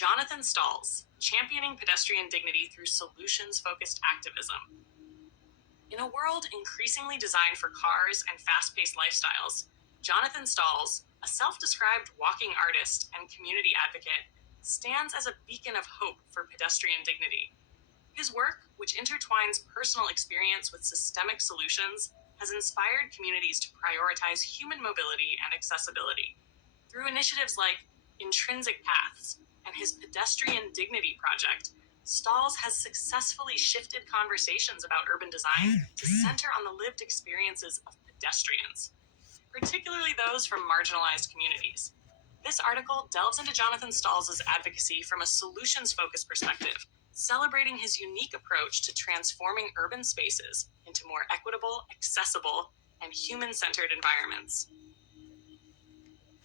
Jonathan Stalls, championing pedestrian dignity through solutions-focused activism. In a world increasingly designed for cars and fast-paced lifestyles, Jonathan Stalls, a self-described walking artist and community advocate, stands as a beacon of hope for pedestrian dignity. His work, which intertwines personal experience with systemic solutions, has inspired communities to prioritize human mobility and accessibility. Through initiatives like Intrinsic Paths and his Pedestrian Dignity project, Stalls has successfully shifted conversations about urban design to center on the lived experiences of pedestrians, particularly those from marginalized communities. This article delves into Jonathan Stalls' advocacy from a solutions-focused perspective, celebrating his unique approach to transforming urban spaces into more equitable, accessible, and human-centered environments.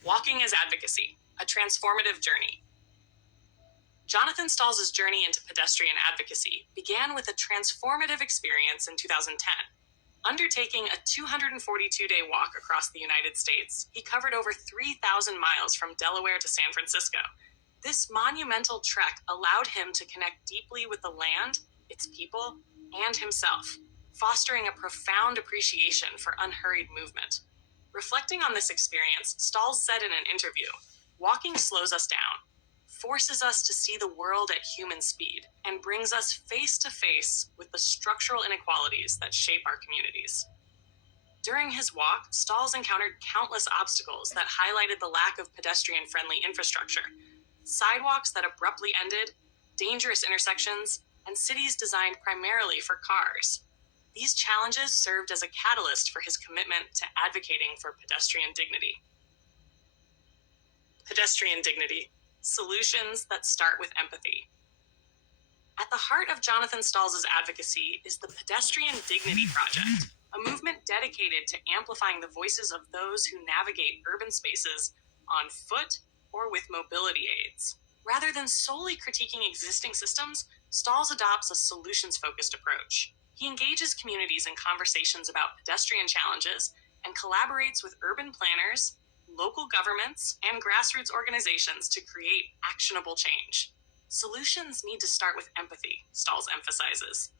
Walking as advocacy, a transformative journey. Jonathan Stalls' journey into pedestrian advocacy began with a transformative experience in 2010. Undertaking a 242-day walk across the United States, he covered over 3,000 miles from Delaware to San Francisco. This monumental trek allowed him to connect deeply with the land, its people, and himself, fostering a profound appreciation for unhurried movement. Reflecting on this experience, Stalls said in an interview, "Walking slows us down, forces us to see the world at human speed, and brings us face to face with the structural inequalities that shape our communities." During his walk, Stalls encountered countless obstacles that highlighted the lack of pedestrian-friendly infrastructure, sidewalks that abruptly ended, dangerous intersections, and cities designed primarily for cars. These challenges served as a catalyst for his commitment to advocating for pedestrian dignity. Pedestrian dignity. Solutions that start with empathy. At the heart of Jonathan Stalls' advocacy is the Pedestrian Dignity Project, a movement dedicated to amplifying the voices of those who navigate urban spaces on foot or with mobility aids. Rather than solely critiquing existing systems, Stalls adopts a solutions-focused approach. He engages communities in conversations about pedestrian challenges and collaborates with urban planners, local governments, and grassroots organizations to create actionable change. Solutions need to start with empathy, Stalls emphasizes.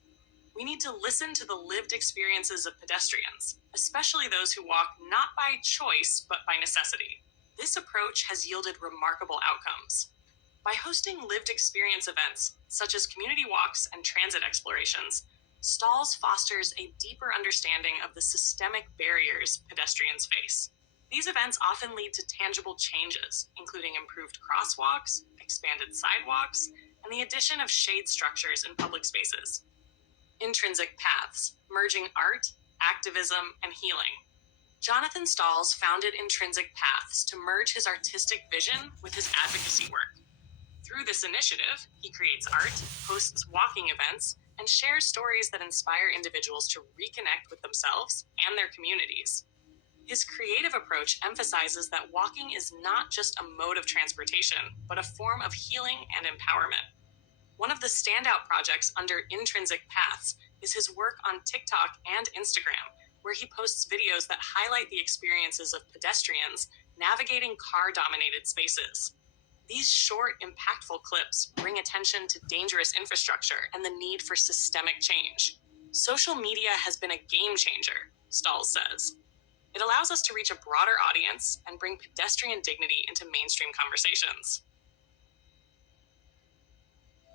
We need to listen to the lived experiences of pedestrians, especially those who walk not by choice but by necessity. This approach has yielded remarkable outcomes. By hosting lived experience events, such as community walks and transit explorations, Stalls fosters a deeper understanding of the systemic barriers pedestrians face. These events often lead to tangible changes, including improved crosswalks, expanded sidewalks, and the addition of shade structures in public spaces. Intrinsic Paths, merging art, activism, and healing. Jonathan Stalls founded Intrinsic Paths to merge his artistic vision with his advocacy work. Through this initiative, he creates art, hosts walking events, and shares stories that inspire individuals to reconnect with themselves and their communities. His creative approach emphasizes that walking is not just a mode of transportation, but a form of healing and empowerment. One of the standout projects under Intrinsic Paths is his work on TikTok and Instagram, where he posts videos that highlight the experiences of pedestrians navigating car-dominated spaces. These short, impactful clips bring attention to dangerous infrastructure and the need for systemic change. Social media has been a game changer, Stalls says. It allows us to reach a broader audience and bring pedestrian dignity into mainstream conversations.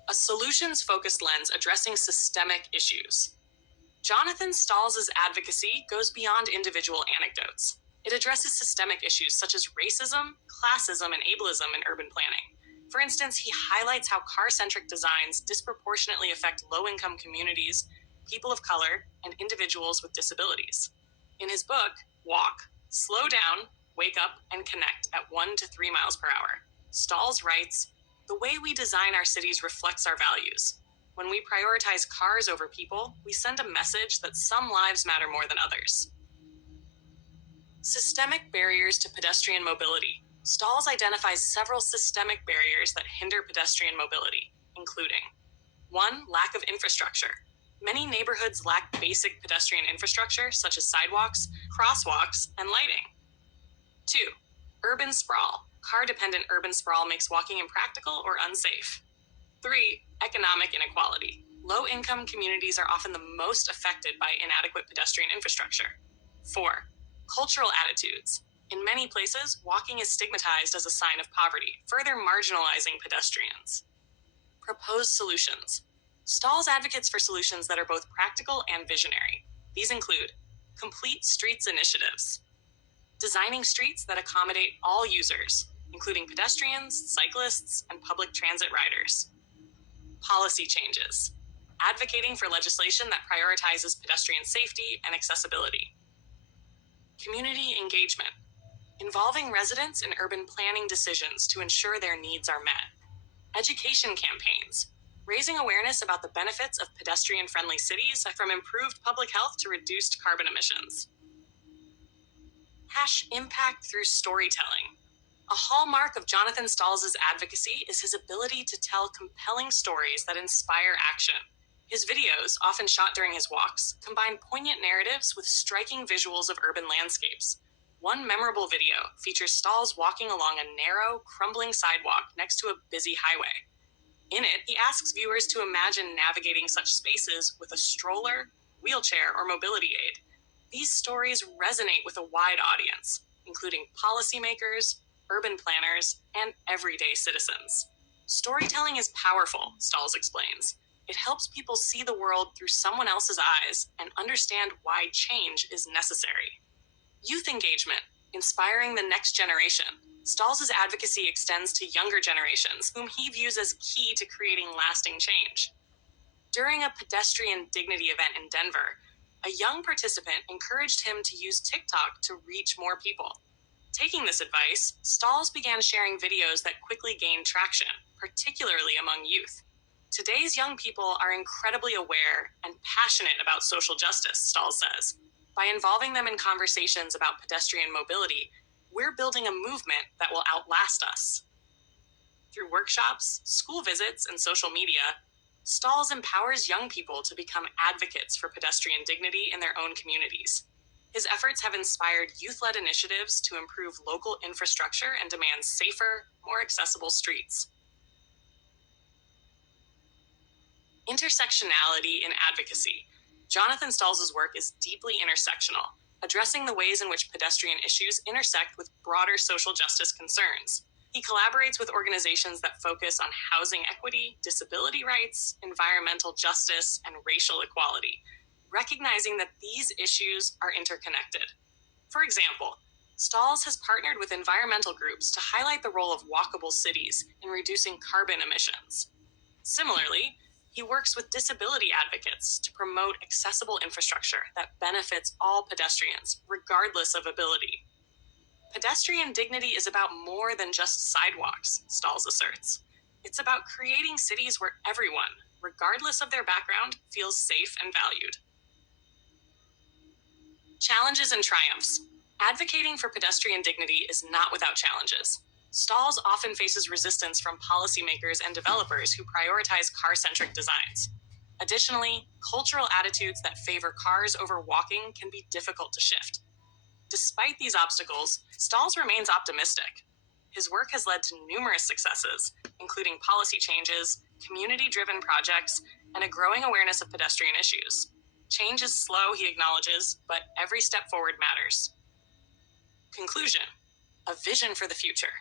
A solutions-focused lens addressing systemic issues. Jonathan Stalls' advocacy goes beyond individual anecdotes. It addresses systemic issues such as racism, classism, and ableism in urban planning. For instance, he highlights how car-centric designs disproportionately affect low-income communities, people of color, and individuals with disabilities. In his book, Walk, Slow Down, Wake Up, and Connect at 1 to 3 miles per hour, Stalls writes, "The way we design our cities reflects our values. When we prioritize cars over people, we send a message that some lives matter more than others." Systemic barriers to pedestrian mobility. Stalls identifies several systemic barriers that hinder pedestrian mobility, including 1. Lack of infrastructure. Many neighborhoods lack basic pedestrian infrastructure such as sidewalks, crosswalks, and lighting. 2. Urban sprawl. Car-dependent urban sprawl makes walking impractical or unsafe. 3. Economic inequality. Low-income communities are often the most affected by inadequate pedestrian infrastructure. 4. Cultural attitudes. In many places, walking is stigmatized as a sign of poverty, further marginalizing pedestrians. Proposed solutions. Stalls advocates for solutions that are both practical and visionary. These include complete streets initiatives, designing streets that accommodate all users, including pedestrians, cyclists, and public transit riders. Policy changes, advocating for legislation that prioritizes pedestrian safety and accessibility. Community engagement, involving residents in urban planning decisions to ensure their needs are met. Education campaigns, raising awareness about the benefits of pedestrian-friendly cities, from improved public health to reduced carbon emissions. Impact through storytelling. A hallmark of Jonathan Stalls' advocacy is his ability to tell compelling stories that inspire action. His videos, often shot during his walks, combine poignant narratives with striking visuals of urban landscapes. One memorable video features Stalls walking along a narrow, crumbling sidewalk next to a busy highway. In it, he asks viewers to imagine navigating such spaces with a stroller, wheelchair, or mobility aid. These stories resonate with a wide audience, including policymakers, urban planners, and everyday citizens. Storytelling is powerful, Stalls explains. It helps people see the world through someone else's eyes and understand why change is necessary. Youth engagement, inspiring the next generation. Stalls' advocacy extends to younger generations, whom he views as key to creating lasting change. During a Pedestrian Dignity event in Denver, a young participant encouraged him to use TikTok to reach more people. Taking this advice, Stalls began sharing videos that quickly gained traction, particularly among youth. Today's young people are incredibly aware and passionate about social justice, Stalls says. By involving them in conversations about pedestrian mobility, we're building a movement that will outlast us. Through workshops, school visits, and social media, Stalls empowers young people to become advocates for pedestrian dignity in their own communities. His efforts have inspired youth-led initiatives to improve local infrastructure and demand safer, more accessible streets. Intersectionality in advocacy. Jonathan Stalls' work is deeply intersectional, addressing the ways in which pedestrian issues intersect with broader social justice concerns. He collaborates with organizations that focus on housing equity, disability rights, environmental justice, and racial equality, recognizing that these issues are interconnected. For example, Stalls has partnered with environmental groups to highlight the role of walkable cities in reducing carbon emissions. Similarly, he works with disability advocates to promote accessible infrastructure that benefits all pedestrians, regardless of ability. Pedestrian dignity is about more than just sidewalks, Stalls asserts. It's about creating cities where everyone, regardless of their background, feels safe and valued. Challenges and triumphs. Advocating for pedestrian dignity is not without challenges. Stalls often faces resistance from policymakers and developers who prioritize car-centric designs. Additionally, cultural attitudes that favor cars over walking can be difficult to shift. Despite these obstacles, Stalls remains optimistic. His work has led to numerous successes, including policy changes, community-driven projects, and a growing awareness of pedestrian issues. Change is slow, he acknowledges, but every step forward matters. Conclusion: a vision for the future.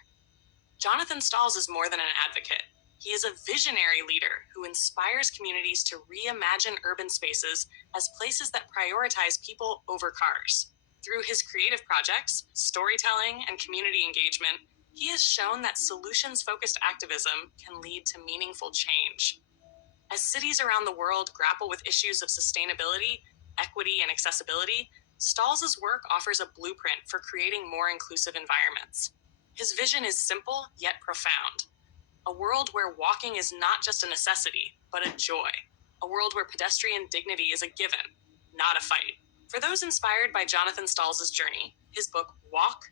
Jonathan Stalls is more than an advocate. He is a visionary leader who inspires communities to reimagine urban spaces as places that prioritize people over cars. Through his creative projects, storytelling, and community engagement, he has shown that solutions-focused activism can lead to meaningful change. As cities around the world grapple with issues of sustainability, equity, and accessibility, Stalls' work offers a blueprint for creating more inclusive environments. His vision is simple yet profound. A world where walking is not just a necessity, but a joy. A world where pedestrian dignity is a given, not a fight. For those inspired by Jonathan Stalls' journey, his book Walk,